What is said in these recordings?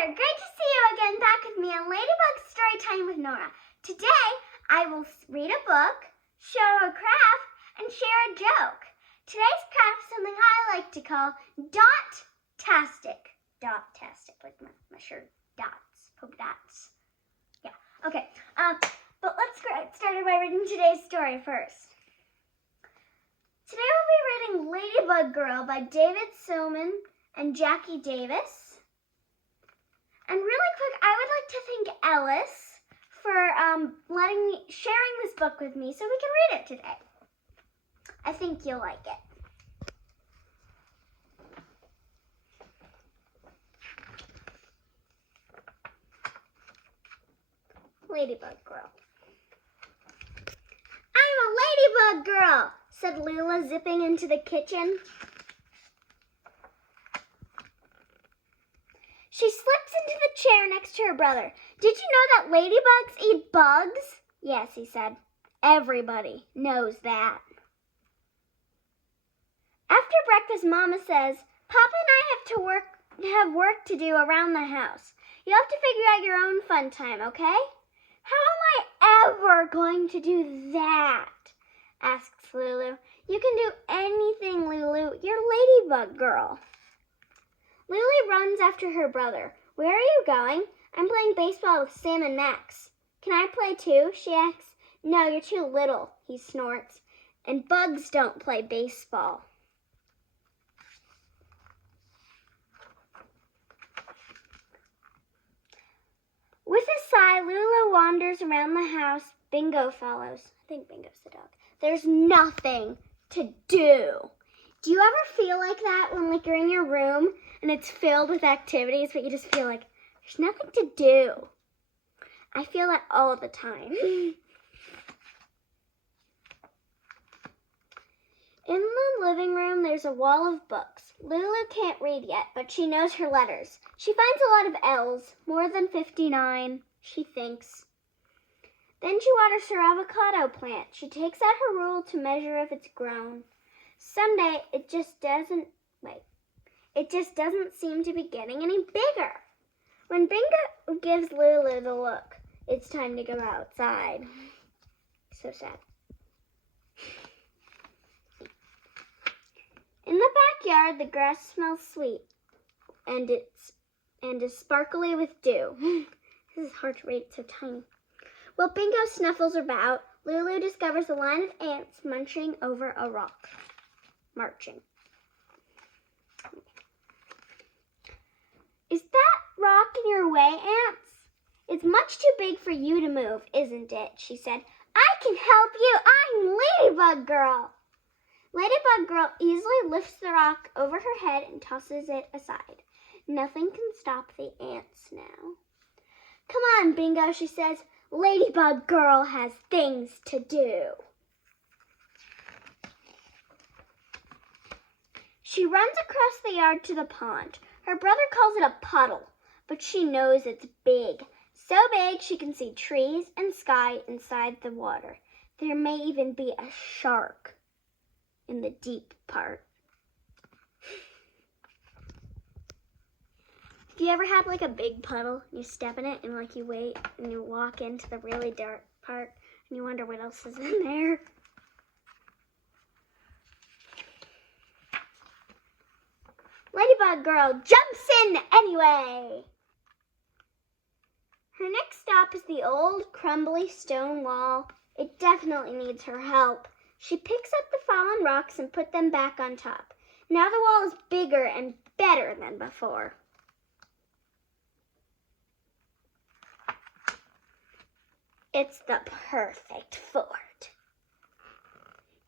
there! Great to see you again back with me on Ladybug Storytime with Norah. Today, I will read a book, show a craft, and share a joke. Today's craft is something I like to call dot-tasitc. Dot-tasitc, like my shirt, dots, polka dots. Yeah, okay. But let's get started by reading today's story first. Today we'll be reading Ladybug Girl by Soman and Jacky Davis. And really quick, I would like to thank Ellis for sharing this book with me so we can read it today. I think you'll like it. Ladybug Girl. I'm a ladybug girl, said Lula, zipping into the kitchen. She slips into the chair next to her brother. Did you know that ladybugs eat bugs? Yes, he said. Everybody knows that. After breakfast, Mama says, Papa and I have work to do around the house. You'll have to figure out your own fun time, okay? How am I ever going to do that? Asks Lulu. You can do anything, Lulu. You're Ladybug Girl. Lily runs after her brother. Where are you going? I'm playing baseball with Sam and Max. Can I play too? She asks. No, you're too little, he snorts. And bugs don't play baseball. With a sigh, Lulu wanders around the house. Bingo follows. I think Bingo's the dog. There's nothing to do. Do you ever feel like that when you're in your room and it's filled with activities, but you just feel like there's nothing to do? I feel that all the time. In the living room, there's a wall of books. Lulu can't read yet, but she knows her letters. She finds a lot of L's, more than 59, she thinks. Then she waters her avocado plant. She takes out her rule to measure if it's grown. Someday, it just doesn't seem to be getting any bigger. When Bingo gives Lulu the look, it's time to go outside. So sad. In the backyard, the grass smells sweet, and is sparkly with dew. This is hard to read, it's so tiny. While Bingo snuffles about, Lulu discovers a line of ants munching over a rock. Marching. Is that rock in your way, ants? It's much too big for you to move, isn't it? She said. I can help you. I'm Ladybug Girl. Ladybug Girl easily lifts the rock over her head and tosses it aside. Nothing can stop the ants now. Come on, Bingo, she says. Ladybug Girl has things to do. She runs across the yard to the pond. Her brother calls it a puddle, but she knows it's big. So big she can see trees and sky inside the water. There may even be a shark in the deep part. Have you ever had a big puddle, you step in it and you wait and you walk into the really dark part and you wonder what else is in there? Ladybug Girl jumps in anyway. Her next stop is the old, crumbly stone wall. It definitely needs her help. She picks up the fallen rocks and puts them back on top. Now the wall is bigger and better than before. It's the perfect fort.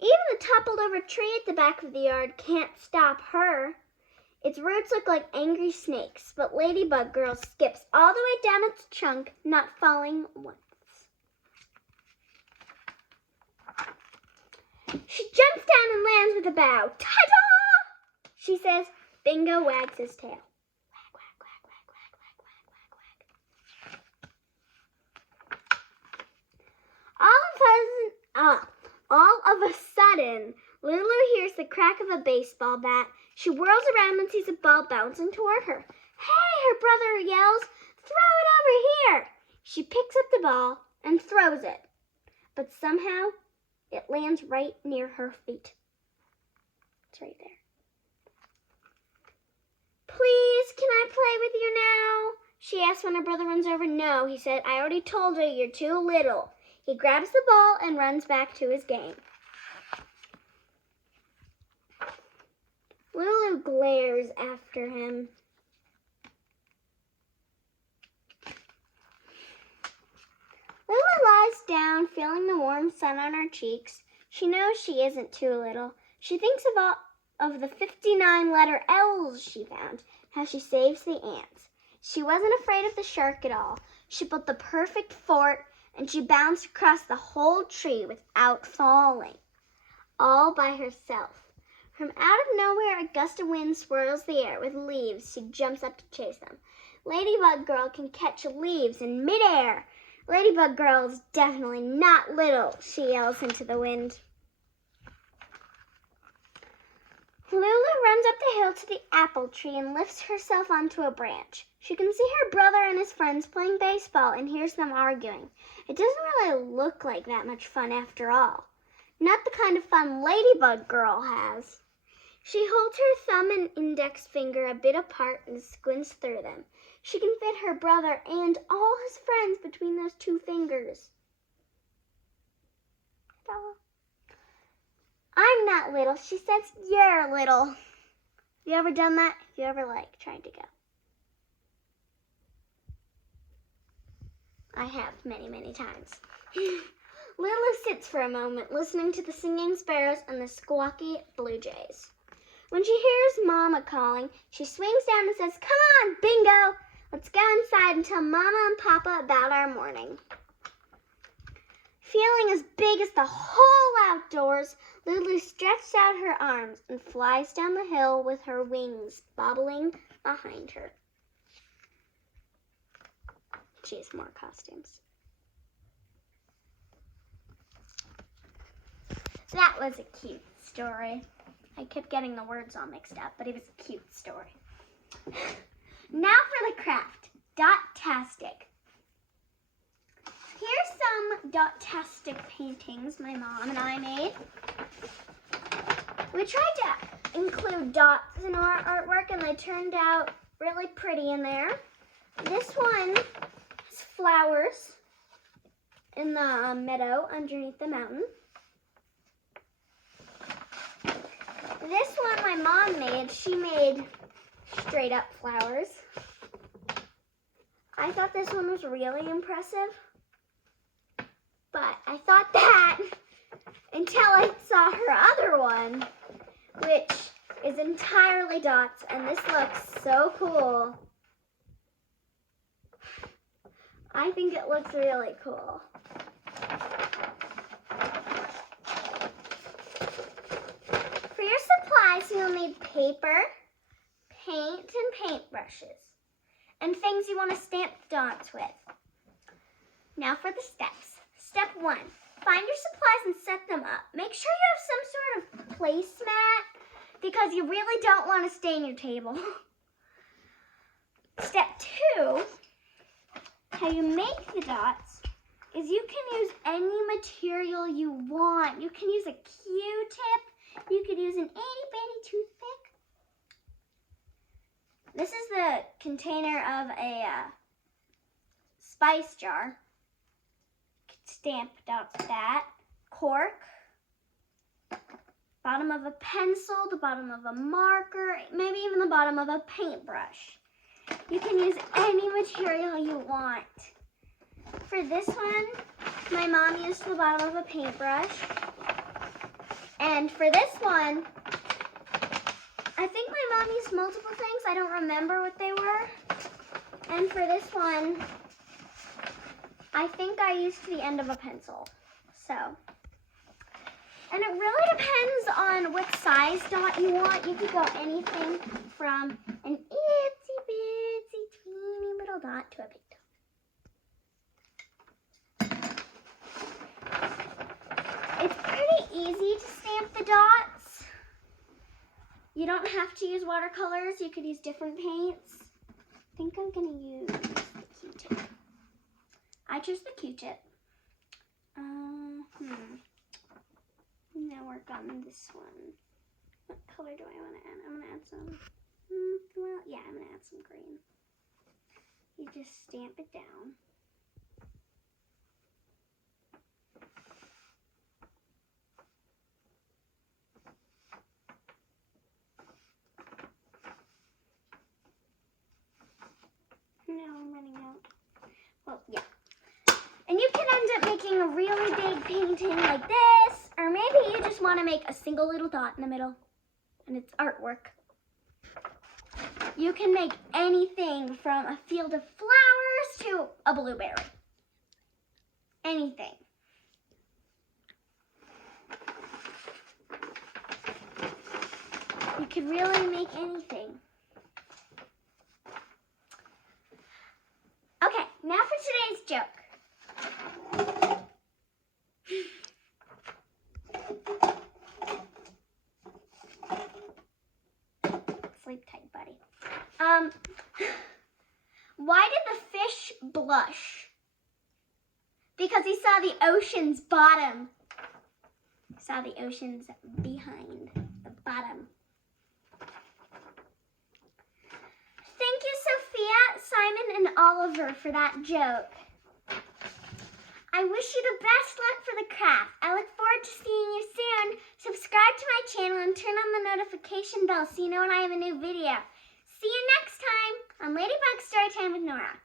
Even the toppled over tree at the back of the yard can't stop her. Its roots look like angry snakes, but Ladybug Girl skips all the way down its trunk, not falling once. She jumps down and lands with a bow. Ta-da! She says. Bingo wags his tail. Wag, wag, wag, wag, wag, wag, wag, wag. All of a sudden, Lulu hears the crack of a baseball bat. She whirls around and sees a ball bouncing toward her. Hey, her brother yells, "Throw it over here!" She picks up the ball and throws it, but somehow it lands right near her feet. It's right there. "Please, can I play with you now?" she asks when her brother runs over. "No," he said. "I already told her you're too little." He grabs the ball and runs back to his game. Lulu glares after him. Lulu lies down, feeling the warm sun on her cheeks. She knows she isn't too little. She thinks of all of the 59 letter L's she found, how she saves the ants. She wasn't afraid of the shark at all. She built the perfect fort, and she bounced across the whole tree without falling, all by herself. From out of nowhere, a gust of wind swirls the air with leaves. She jumps up to chase them. Ladybug Girl can catch leaves in midair. Ladybug Girl is definitely not little, she yells into the wind. Lulu runs up the hill to the apple tree and lifts herself onto a branch. She can see her brother and his friends playing baseball and hears them arguing. It doesn't really look like that much fun after all. Not the kind of fun Ladybug Girl has. She holds her thumb and index finger a bit apart and squints through them. She can fit her brother and all his friends between those two fingers. "I'm not little," she says. "You're little." Have you ever done that? Have you ever, tried to go? I have many, many times. Lulu sits for a moment, listening to the singing sparrows and the squawky blue jays. When she hears Mama calling, she swings down and says, "Come on, Bingo! Let's go inside and tell Mama and Papa about our morning." Feeling as big as the whole outdoors, Lulu stretches out her arms and flies down the hill with her wings bobbling behind her. She has more costumes. That was a cute story. I kept getting the words all mixed up, but it was a cute story. Now for the craft, dot-tastic. Here's some dot-tastic paintings my mom and I made. We tried to include dots in our artwork and they turned out really pretty in there. This one has flowers in the meadow underneath the mountain. This one my mom made, she made straight up flowers. I thought this one was really impressive, but I thought that until I saw her other one, which is entirely dots, and this looks so cool. I think it looks really cool. For your supplies, you'll need paper, paint, and paintbrushes, and things you want to stamp dots with. Now for the steps. Step 1, find your supplies and set them up. Make sure you have some sort of placemat because you really don't want to stain your table. Step 2, how you make the dots is you can use any material you want. You can use a Q-tip. You could use an itty-bitty toothpick. This is the container of a spice jar. Stamp dots with that. Cork. Bottom of a pencil, the bottom of a marker, maybe even the bottom of a paintbrush. You can use any material you want. For this one, my mom used the bottom of a paintbrush. And for this one, I think my mom used multiple things. I don't remember what they were. And for this one, I think I used the end of a pencil. And it really depends on what size dot you want. You could go anything from an itsy bitsy teeny little dot to a big dot. It's pretty easy to stamp the dots. You don't have to use watercolors. You could use different paints. think I'm gonna use the Q-tip. I chose the Q-tip. Now work on this one. What color do I want to add? I'm gonna add some. Well, yeah, I'm gonna add some green. You just stamp it down. Now I'm running out. Well, yeah. And you can end up making a really big painting like this, or maybe you just want to make a single little dot in the middle, and it's artwork. You can make anything from a field of flowers to a blueberry. Anything. You could really make anything. Okay, now for today's joke. Sleep tight, buddy. Why did the fish blush? Because he saw the ocean's bottom. He saw the ocean's behind the bottom. Thank you, Sophia, Simon, and Oliver for that joke. I wish you the best luck for the craft. I look forward to seeing you soon. Subscribe to my channel and turn on the notification bell so you know when I have a new video. See you next time on Ladybug Storytime with Norah.